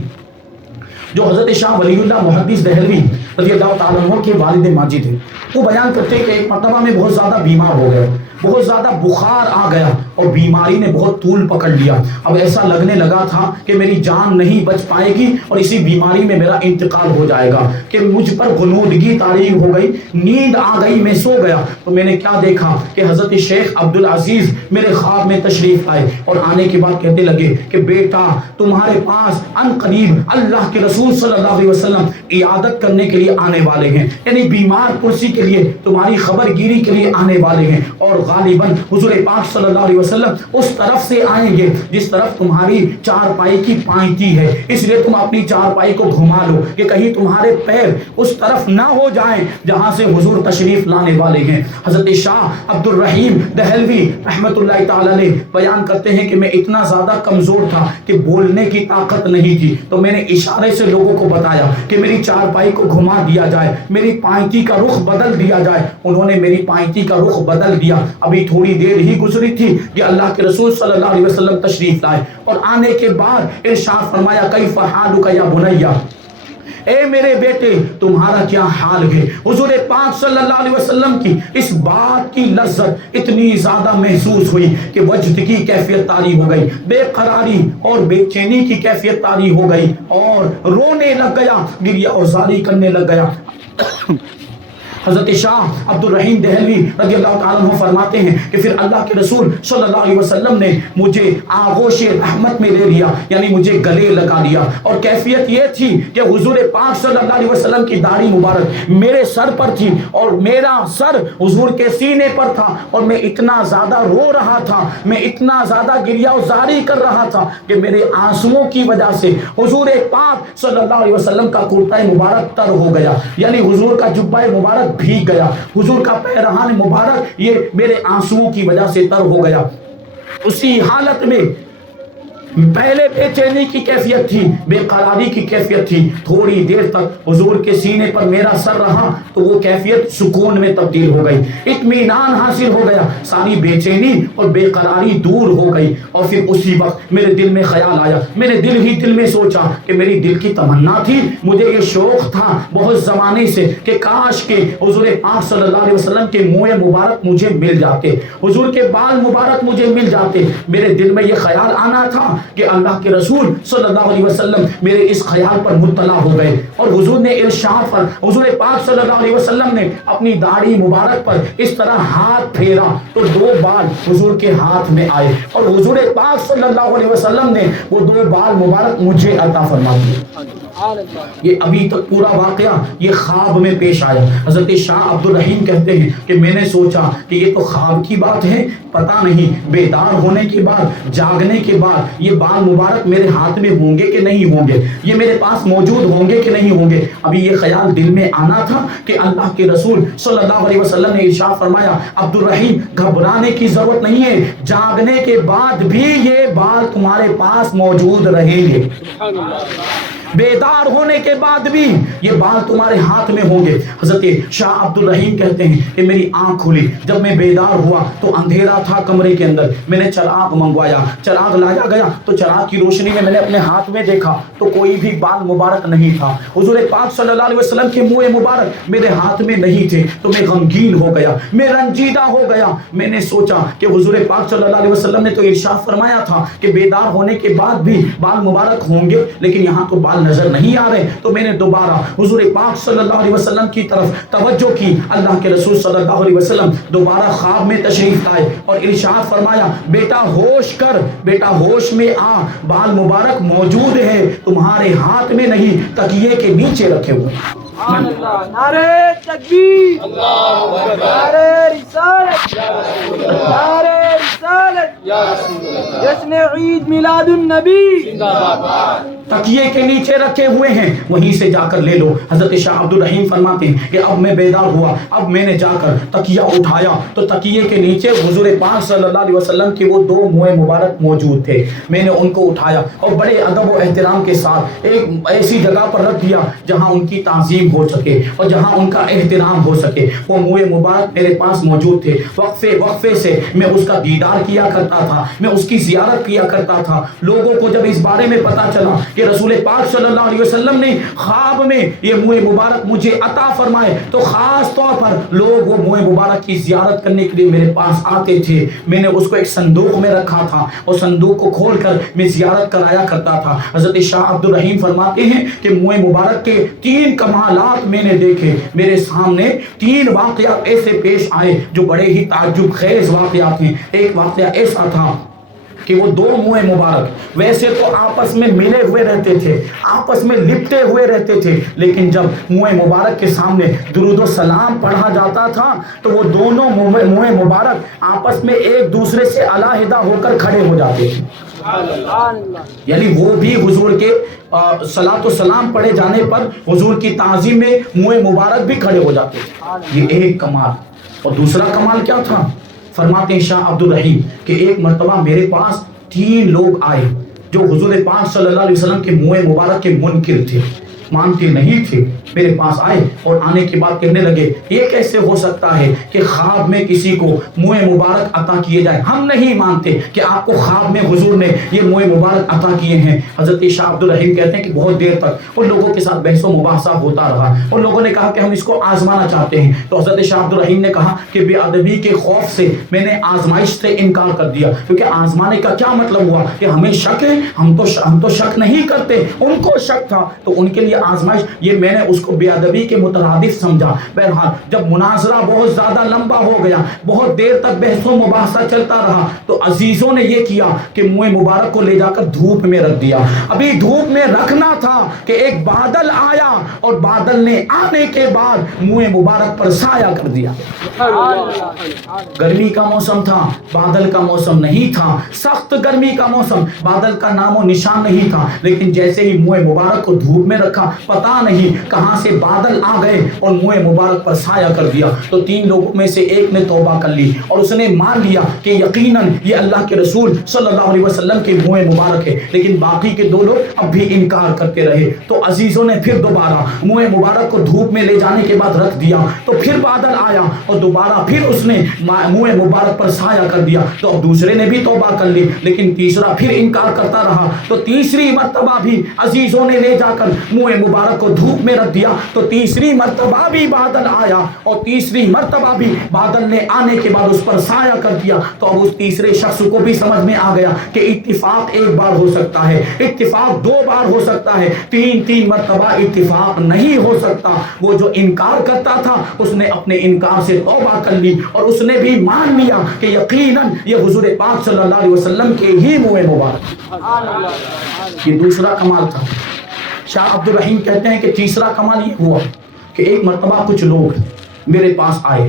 جو حضرت شاہ ولی اللہ محدث دہلوی رضی اللہ تعالیٰ عنہ کے والد ماجد ہیں, وہ بیان کرتے ہیں کہ ایک مرتبہ میں بہت زیادہ بیمار ہو گئے, بہت زیادہ بخار آ گیا اور بیماری نے بہت طول پکڑ لیا. اب ایسا لگنے لگا تھا کہ میری جان نہیں بچ پائے گی اور اسی بیماری میں میرا انتقال ہو جائے گا, کہ مجھ پر غنودگی طاری ہو گئی, نیند آ گئی, میں سو گیا. تو میں نے کیا دیکھا کہ حضرت شیخ عبد العزیز میرے خواب میں تشریف آئے اور آنے کے بعد کہتے لگے کہ بیٹا تمہارے پاس ان قریب اللہ کے رسول صلی اللہ علیہ وسلم عیادت کرنے کے لیے آنے والے ہیں, یعنی بیمار پرسی کے لیے تمہاری خبر گیری کے لیے آنے والے ہیں, اور غالباً حضور پاک صلی اللہ علیہ وسلم اس طرف سے آئیں گے جس طرف تمہاری چارپائی کی پائنتی ہے, اس لیے تم اپنی چارپائی کو گھما لو کہ کہیں تمہارے پیر اس طرف نہ ہو جائیں جہاں سے حضور تشریف لانے والے ہیں. حضرت شاہ عبد الرحیم دہلوی رحمت اللہ تعالی علیہ بیان کرتے ہیں کہ میں اتنا زیادہ کمزور تھا کہ بولنے کی طاقت نہیں تھی, تو میں نے اشارے سے لوگوں کو بتایا کہ میری چارپائی کو گھما دیا جائے, میری پائنتی کا رخ بدل دیا جائے. انہوں نے میری پائنتی کا رخ بدل دیا. ابھی تھوڑی دیر ہی گزری تھی کہ اللہ کے رسول صلی اللہ علیہ وسلم تشریف لائے اور آنے کے بعد ارشاد فرمایا کیف حالک یا بنیا, اے میرے بیٹے تمہارا کیا حال ہے. حضور پاک صلی اللہ علیہ وسلم کی اس بات کی لذت اتنی زیادہ محسوس ہوئی کہ وجد کی کیفیت طاری ہو گئی, بے قراری اور بے چینی کی کیفیت طاری ہو گئی اور رونے لگ گیا, گریہ اور زاری کرنے لگ گیا. حضرت شاہ عبد الرحیم دہلوی رضی اللہ تعالیٰ عنہ فرماتے ہیں کہ پھر اللہ کے رسول صلی اللہ علیہ وسلم نے مجھے آغوش رحمت میں لے لیا, یعنی مجھے گلے لگا لیا, اور کیفیت یہ تھی کہ حضور پاک صلی اللہ علیہ وسلم کی داڑھی مبارک میرے سر پر تھی اور میرا سر حضور کے سینے پر تھا, اور میں اتنا زیادہ رو رہا تھا, میں اتنا زیادہ گریہ و زاری کر رہا تھا کہ میرے آنسوؤں کی وجہ سے حضور پاک صلی اللہ علیہ وسلم کا کرتا مبارک تر ہو گیا, یعنی حضور کا جبہ مبارک بھیگ گیا, حضور کا پیرہان مبارک یہ میرے آنسوؤں کی وجہ سے تر ہو گیا. اسی حالت میں پہلے بے چینی کی کیفیت تھی, بے قراری کی کیفیت تھی, تھوڑی دیر تک حضور کے سینے پر میرا سر رہا تو وہ کیفیت سکون میں تبدیل ہو گئی, اطمینان حاصل ہو گیا, ساری بے چینی اور بے قراری دور ہو گئی. اور پھر اسی وقت میرے دل میں خیال آیا, میرے دل میں سوچا کہ میری دل کی تمنا تھی, مجھے یہ شوق تھا بہت زمانے سے کہ کاش کے حضور پاک صلی اللہ علیہ وسلم کے منہ مبارک مجھے مل جاتے, حضور کے بال مبارک مجھے مل جاتے. میرے دل میں یہ خیال آنا تھا کہ اللہ کے رسول صلی اللہ علیہ وسلم میرے اس خیال پر مطلع ہو گئے, اور حضور نے ارشاد پر حضور پاک صلی اللہ علیہ وسلم نے اپنی داڑھی مبارک پر اس طرح ہاتھ پھیرا تو 2 بال حضور کے ہاتھ میں آئے, اور حضور پاک صلی اللہ علیہ وسلم نے وہ 2 بال مبارک مجھے عطا فرما دیے. یہ ابھی تک پورا واقعہ یہ خواب میں پیش آیا. حضرت شاہ عبد الرحیم کہتے ہیں کہ میں نے سوچا کہ یہ تو خواب کی بات ہے, پتہ نہیں بیدار ہونے کے بعد جاگنے کے بعد یہ بال مبارک میرے ہاتھ میں ہوں گے کہ نہیں ہوں گے, یہ میرے پاس موجود ہوں گے کہ نہیں ہوں گے. ابھی یہ خیال دل میں آنا تھا کہ اللہ کے رسول صلی اللہ علیہ وسلم نے ارشاد فرمایا عبد الرحیم گھبرانے کی ضرورت نہیں ہے, جاگنے کے بعد بھی یہ بال تمہارے پاس موجود رہیں گے. بیدار ہونے کے بعد بھی یہ بال تمہارے ہاتھ میں ہوں گے۔ حضرت شاہ عبد الرحیم کہتے ہیں کہ میری آنکھ کھلی، جب میں بیدار ہوا تو اندھیرا تھا کمرے کے اندر، میں نے چراغ منگوایا، چراغ لایا گیا تو چراغ کی روشنی میں نے اپنے ہاتھ میں دیکھا تو کوئی بھی بال مبارک نہیں تھا، حضور پاک صلی اللہ علیہ وسلم کے منہ مبارک میرے ہاتھ میں نہیں تھے، تو میں غمگین ہو گیا، میں رنجیدہ ہو گیا۔ میں نے سوچا کہ حضور پاک صلی اللہ علیہ وسلم نے تو ارشاد فرمایا تھا کہ بیدار ہونے کے بعد بھی بال مبارک ہوں گے، لیکن یہاں تو بال نظر نہیں آ رہے۔ تو میں نے دوبارہ حضور پاک صلی اللہ علیہ وسلم کی طرف توجہ کی۔ اللہ کے رسول صلی اللہ علیہ وسلم دوبارہ خواب میں تشریف لائے اور ارشاد فرمایا، بیٹا ہوش کر، بیٹا ہوش میں آ، بال مبارک موجود ہے، تمہارے ہاتھ میں نہیں، تکیے کے نیچے رکھے ہوئے۔ سبحان اللہ، نعرہ تکبیر، نعرہ رسالت، نعرہ رسالت، جشن عید میلاد النبی، تکیے کے نیچے رکھے ہوئے ہیں، وہیں سے جا کر لے لو۔ حضرت شاہ عبد الرحیم فرماتے ہیں کہ اب میں بیدار ہوا، اب میں نے جا کر تکیہ اٹھایا تو تکیے کے نیچے حضور پاک صلی اللہ علیہ وسلم کے وہ دو منہ مبارک موجود تھے۔ میں نے ان کو اٹھایا اور بڑے ادب و احترام کے ساتھ ایک ایسی جگہ پر رکھ دیا جہاں ان کی تعظیم ہو سکے اور جہاں ان کا احترام ہو سکے۔ وہ منہ مبارک میرے پاس موجود تھے، وقفے سے میں اس کا دیدار کیا کرتا تھا، میں اس کی زیارت کیا کرتا تھا۔ لوگوں کو جب اس بارے میں پتا چلا کہ رسول پاک صلی اللہ علیہ وسلم نے خواب میں یہ منہ مبارک مجھے عطا فرمائے تو خاص طور پر لوگ وہ منہ مبارک کی زیارت کرنے کے لیے میرے پاس آتے تھے۔ میں نے اس کو ایک صندوق میں رکھا تھا اور صندوق کو کھول کر میں زیارت کرایا کرتا تھا۔ حضرت شاہ عبد الرحیم فرماتے ہیں کہ منہ مبارک کے 3 کمالات میں نے دیکھے، میرے سامنے 3 واقعات ایسے پیش آئے جو بڑے ہی تعجب خیز واقعات ہیں۔ ایک واقعہ ایسا تھا کہ وہ دو منہ مبارک ویسے تو آپس میں ملے ہوئے رہتے تھے، آپس میں لپٹے ہوئے رہتے تھے، لیکن جب منہ مبارک کے سامنے درود و سلام پڑھا جاتا تھا تو وہ دونوں منہ مبارک آپس میں ایک دوسرے سے علیحدہ ہو کر کھڑے ہو جاتے تھے۔ یعنی وہ بھی حضور کے صلاۃ و سلام پڑھے جانے پر حضور کی تعظیم میں منہ مبارک بھی کھڑے ہو جاتے تھے۔ یہ ایک کمال۔ اور دوسرا کمال کیا تھا؟ فرماتے ہیں شاہ عبد الرحیم کہ ایک مرتبہ میرے پاس 3 لوگ آئے جو حضور پاک صلی اللہ علیہ وسلم کے منہ مبارک کے منکر تھے، مانتے نہیں تھے۔ میرے پاس آئے اور آنے کے بعد کہنے لگے یہ کیسے ہو سکتا ہے کہ خواب میں کسی کو منہ مبارک عطا کیے جائے، ہم نہیں مانتے کہ آپ کو خواب میں حضور نے یہ منہ مبارک عطا کیے ہیں۔ حضرت شاہ عبد الرحیم کہتے ہیں کہ بہت دیر تک ان لوگوں کے ساتھ بحث و مباحثہ ہوتا رہا۔ ان لوگوں نے کہا کہ ہم اس کو آزمانا چاہتے ہیں، تو حضرت شاہ عبد الرحیم نے کہا کہ بے ادبی کے خوف سے میں نے آزمائش سے انکار کر دیا، کیونکہ آزمانے کا کیا مطلب ہوا کہ ہمیں شک ہے، ہم تو شک نہیں کرتے، ان کو شک تھا تو ان کے لیے آزمائش، یہ میں نے اس کو بے ادبی کے مترادف سمجھا۔ بہرحال جب مناظرہ بہت زیادہ لمبا ہو گیا، بہت دیر تک بحث و مباحثہ چلتا رہا، تو عزیزوں نے یہ کیا کہ منہ مبارک کو لے جا کر دھوپ میں رکھ دیا۔ ابھی دھوپ میں رکھنا تھا کہ ایک بادل آیا اور بادل نے آنے کے بعد منہ مبارک پر سایہ کر دیا۔ گرمی کا موسم تھا، بادل کا موسم نہیں تھا، سخت گرمی کا موسم، بادل کا نام و نشان نہیں تھا، لیکن جیسے ہی منہ مبارک کو دھوپ میں رکھا، پتہ نہیں کہاں سے بادل آ گئے اور منہ مبارک پر سایہ کر دیا۔ تو 3 لوگوں میں سے ایک نے توبہ کر لی اور اس نے مان لیا کہ یقیناً یہ اللہ کے رسول صلی اللہ علیہ وسلم کے منہ مبارک ہے، لیکن باقی کے 2 لوگ اب بھی انکار کرتے رہے۔ تو عزیزوں نے پھر دوبارہ منہ مبارک کو دھوپ میں لے جانے کے بعد رکھ دیا، تو پھر بادل آیا اور دوبارہ پھر اس نے منہ مبارک پر سایہ کر دیا۔ تو اب دوسرے نے بھی توبہ کر لی، لیکن تیسرا پھر انکار کرتا رہا۔ تو تیسری مرتبہ بھی عزیزوں نے لے جا کر منہ مبارک کو دھوپ میں رکھ دیا، تو تیسری مرتبہ بھی بادل آیا اور تیسری مرتبہ بھی بادل نے آنے کے بعد اس پر سایہ کر دیا۔ تو اب اس تیسرے شخص کو بھی سمجھ میں آ گیا کہ اتفاق ایک بار ہو سکتا ہے، اتفاق 2 بار ہو سکتا ہے، 3 مرتبہ اتفاق نہیں ہو سکتا۔ وہ جو انکار کرتا تھا اس نے اپنے انکار سے توبہ کر لی اور اس نے بھی مان لیا کہ یقیناً یہ حضور پاک صلی اللہ علیہ وسلم کے ہی منہ مبارک۔ یہ دوسرا کمال تھا۔ شاہ عبد الرحیم کہتے ہیں کہ تیسرا کمال یہ ہوا کہ ایک مرتبہ کچھ لوگ میرے پاس آئے